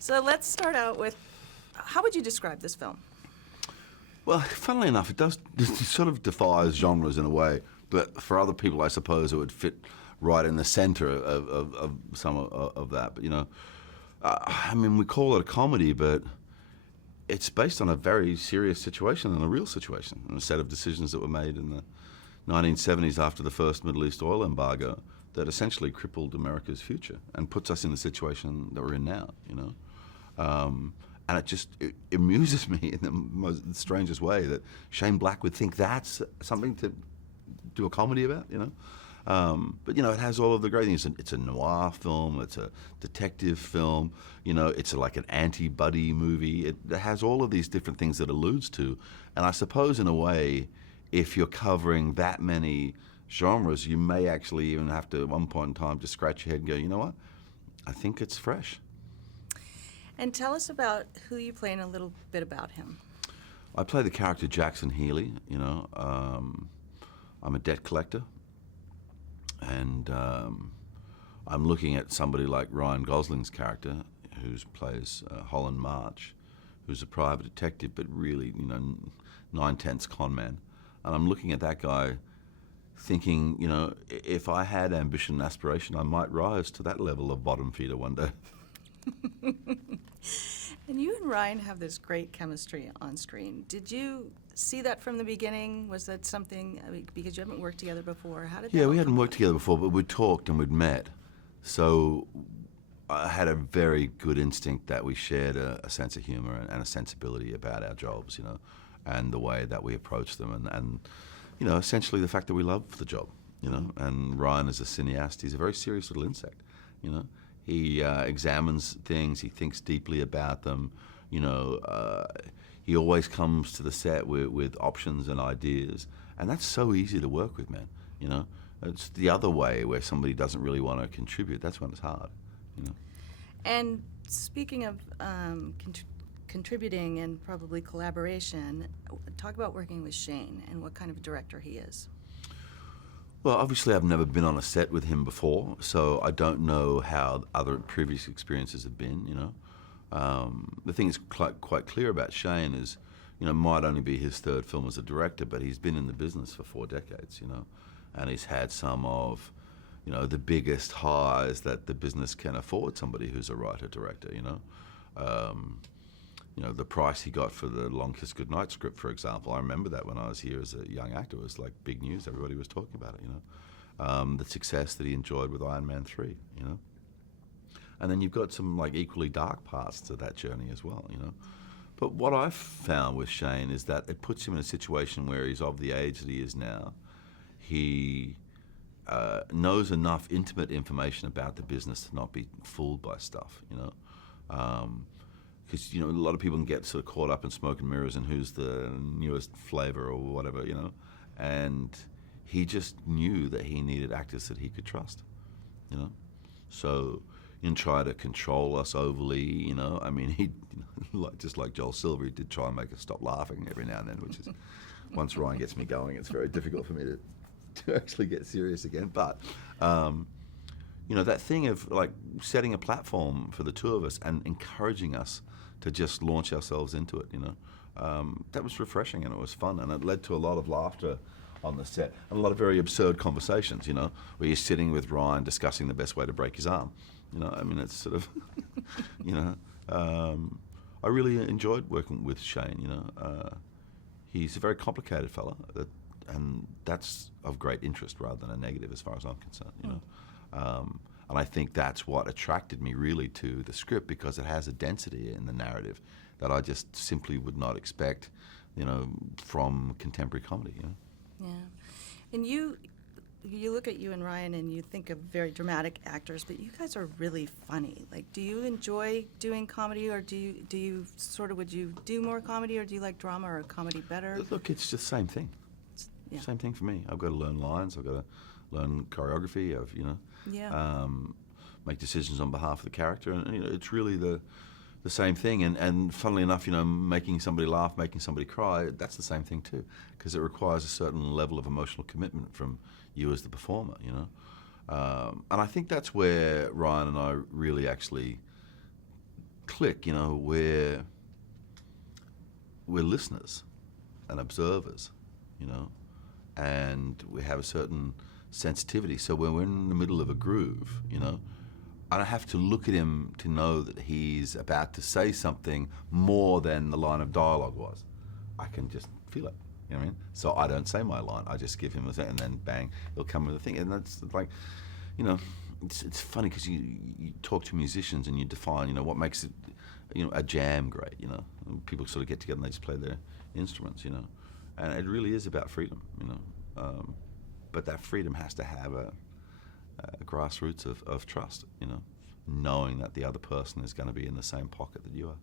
So let's start out with, how would you describe this film? Well, funnily enough, it sort of defies genres in a way, but for other people, I suppose it would fit right in the center of some of that. But, I mean, we call it a comedy, but it's based on a very serious situation and a real situation, and a set of decisions that were made in the 1970s after the first Middle East oil embargo that essentially crippled America's future and puts us in the situation that we're in now, and it amuses me in the strangest way that Shane Black would think that's something to do a comedy about, But, it has all of the great things. It's a noir film, it's a detective film, it's like an anti-buddy movie. It has all of these different things that it alludes to. And I suppose, in a way, if you're covering that many genres, you may actually even have to, at one point in time, just scratch your head and go, you know what? I think it's fresh. And tell us about who you play and a little bit about him. I play the character Jackson Healy. I'm a debt collector, and I'm looking at somebody like Ryan Gosling's character, who plays Holland March, who's a private detective, but really, 9/10 con man. And I'm looking at that guy thinking, if I had ambition and aspiration, I might rise to that level of bottom feeder one day. And you and Ryan have this great chemistry on screen. Did you see that from the beginning? Was that something, because you haven't worked together before? How did that we hadn't worked together before, but we'd talked and we'd met. So I had a very good instinct that we shared a sense of humor and a sensibility about our jobs, and the way that we approach them, and essentially the fact that we love the job, And Ryan is a cineast. He's a very serious little insect, He examines things. He thinks deeply about them. He always comes to the set with options and ideas, and that's so easy to work with, man. It's the other way where somebody doesn't really want to contribute. That's when it's hard. And speaking of contributing and probably collaboration, talk about working with Shane and what kind of director he is. Well, obviously I've never been on a set with him before, so I don't know how other previous experiences have been, The thing is quite clear about Shane is, might only be his third film as a director, but he's been in the business for 4 decades, And he's had some of, the biggest highs that the business can afford somebody who's a writer-director, The price he got for the Long Kiss Goodnight script, for example, I remember that when I was here as a young actor. It was like big news. Everybody was talking about it, The success that he enjoyed with Iron Man 3, And then you've got some equally dark parts to that journey as well, But what I've found with Shane is that it puts him in a situation where he's of the age that he is now. He knows enough intimate information about the business to not be fooled by stuff, Because, a lot of people can get sort of caught up in smoke and mirrors and who's the newest flavor or whatever, And he just knew that he needed actors that he could trust, So he didn't try to control us overly, I mean, he, just like Joel Silver, he did try and make us stop laughing every now and then, which is, once Ryan gets me going, it's very difficult for me to actually get serious again. But, that thing of setting a platform for the two of us and encouraging us to just launch ourselves into it, that was refreshing and it was fun, and it led to a lot of laughter on the set and a lot of very absurd conversations, where you're sitting with Ryan discussing the best way to break his arm. I mean, it's sort of, I really enjoyed working with Shane, He's a very complicated fella, and that's of great interest rather than a negative as far as I'm concerned, And I think that's what attracted me really to the script, because it has a density in the narrative that I just simply would not expect, from contemporary comedy. Yeah. And you look at you and Ryan and you think of very dramatic actors, but you guys are really funny. Do you enjoy doing comedy, or would you do more comedy, or do you like drama or comedy better? Look, it's just the same thing. Yeah. Same thing for me. I've got to learn lines. I've got to learn choreography. Make decisions on behalf of the character, and it's really the same thing. And funnily enough, making somebody laugh, making somebody cry, that's the same thing too, because it requires a certain level of emotional commitment from you as the performer. And I think that's where Ryan and I really actually click, you know, we're listeners and observers, you know, and we have a certain sensitivity. So when we're in the middle of a groove, you know, I don't have to look at him to know that he's about to say something more than the line of dialogue was. I can just feel it. You know what I mean? So I don't say my line. I just give him a thing, and then bang, he'll come with a thing. And that's like, you know, it's funny because you talk to musicians and you define, you know, what makes it, you know, a jam great. You know, people sort of get together and they just play their instruments. You know, and it really is about freedom. You know, but that freedom has to have a grassroots of trust, you know, knowing that the other person is going to be in the same pocket that you are.